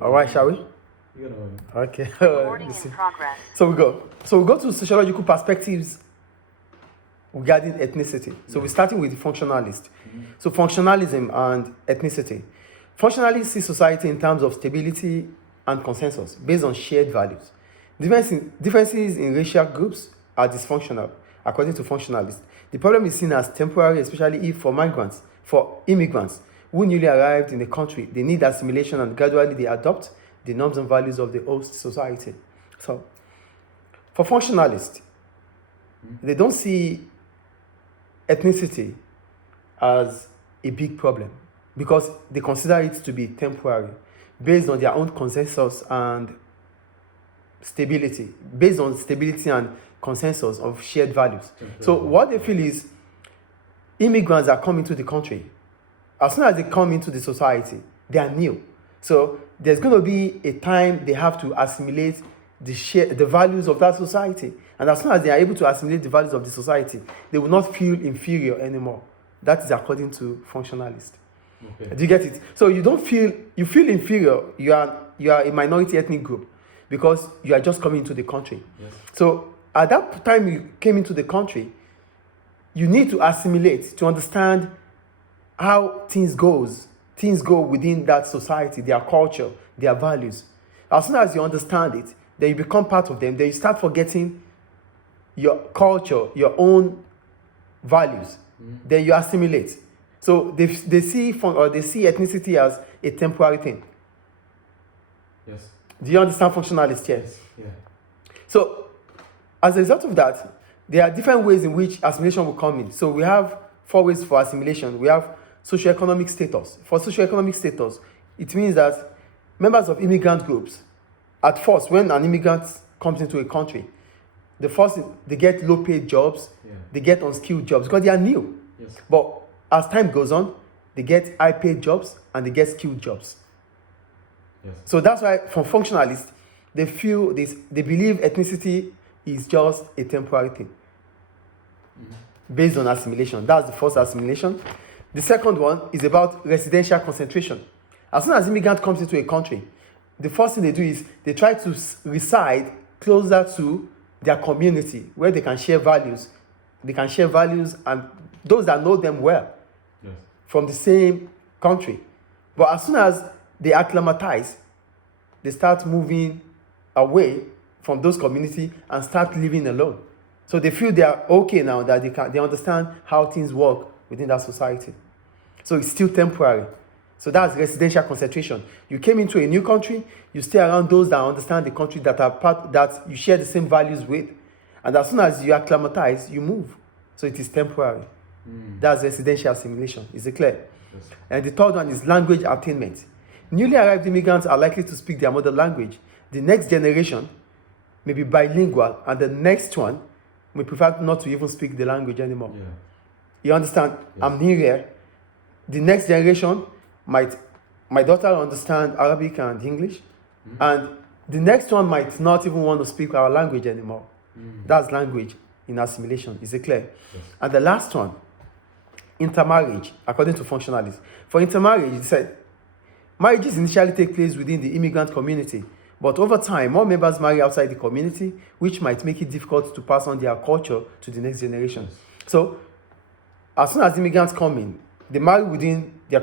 All right, shall we? Okay. So we go to sociological perspectives regarding ethnicity. So we're starting with the functionalist. So functionalism and ethnicity. Functionalists see society in terms of stability and consensus based on shared values. Differences in racial groups are dysfunctional, according to functionalists. The problem is seen as temporary, especially if for immigrants who newly arrived in the country, they need assimilation and gradually they adopt the norms and values of the host society. So, for functionalists, they don't see ethnicity as a big problem because they consider it to be temporary, based on their own consensus and stability, based on stability and consensus of shared values. So what they feel is immigrants that come into the country, as soon as they come into the society, they are new. So there's going to be a time they have to assimilate the values of that society. And as soon as they are able to assimilate the values of the society, they will not feel inferior anymore. That is according to functionalists. Okay. Do you get it? So you feel inferior. You are a minority ethnic group because you are just coming into the country. Yes. So at that time you came into the country, you need to assimilate to understand how things go within that society, their culture, their values. As soon as you understand it, then you become part of them. Then you start forgetting your culture, your own values. Then you assimilate. So they see ethnicity as a temporary thing. Yes. Do you understand functionalist here? Yes. Yeah. So as a result of that, there are different ways in which assimilation will come in. So we have 4 ways for assimilation. We have socioeconomic status. For socioeconomic status, it means that members of immigrant groups, at first, when an immigrant comes into a country, they get low-paid jobs, they get unskilled jobs because they are new. Yes. But as time goes on, they get high-paid jobs and they get skilled jobs. Yes. So that's why, for functionalists, they believe ethnicity is just a temporary thing based on assimilation. That's the first assimilation. The second one is about residential concentration. As soon as immigrant comes into a country, the first thing they do is they try to reside closer to their community where they can share values. They can share values and those that know them well from the same country. But as soon as they acclimatize, they start moving away from those communities and start living alone. So they feel they are okay now, that they understand how things work within that society. So it's still temporary. So that's residential concentration. You came into a new country, you stay around those that understand the country, that you share the same values with. And as soon as you acclimatize, you move. So it is temporary. That's residential assimilation. Is it clear? Yes. And the third one is language attainment. Newly arrived immigrants are likely to speak their mother language. The next generation may be bilingual, and the next one may prefer not to even speak the language anymore. Yeah. You understand? Yes. I'm new here. The next generation my daughter understand Arabic and English, and the next one might not even want to speak our language anymore. That's language in assimilation. Is it clear? Yes. And the last one, intermarriage, according to functionalists. For intermarriage, it said, marriages initially take place within the immigrant community, but over time, more members marry outside the community, which might make it difficult to pass on their culture to the next generation. So, as soon as immigrants come in, they marry within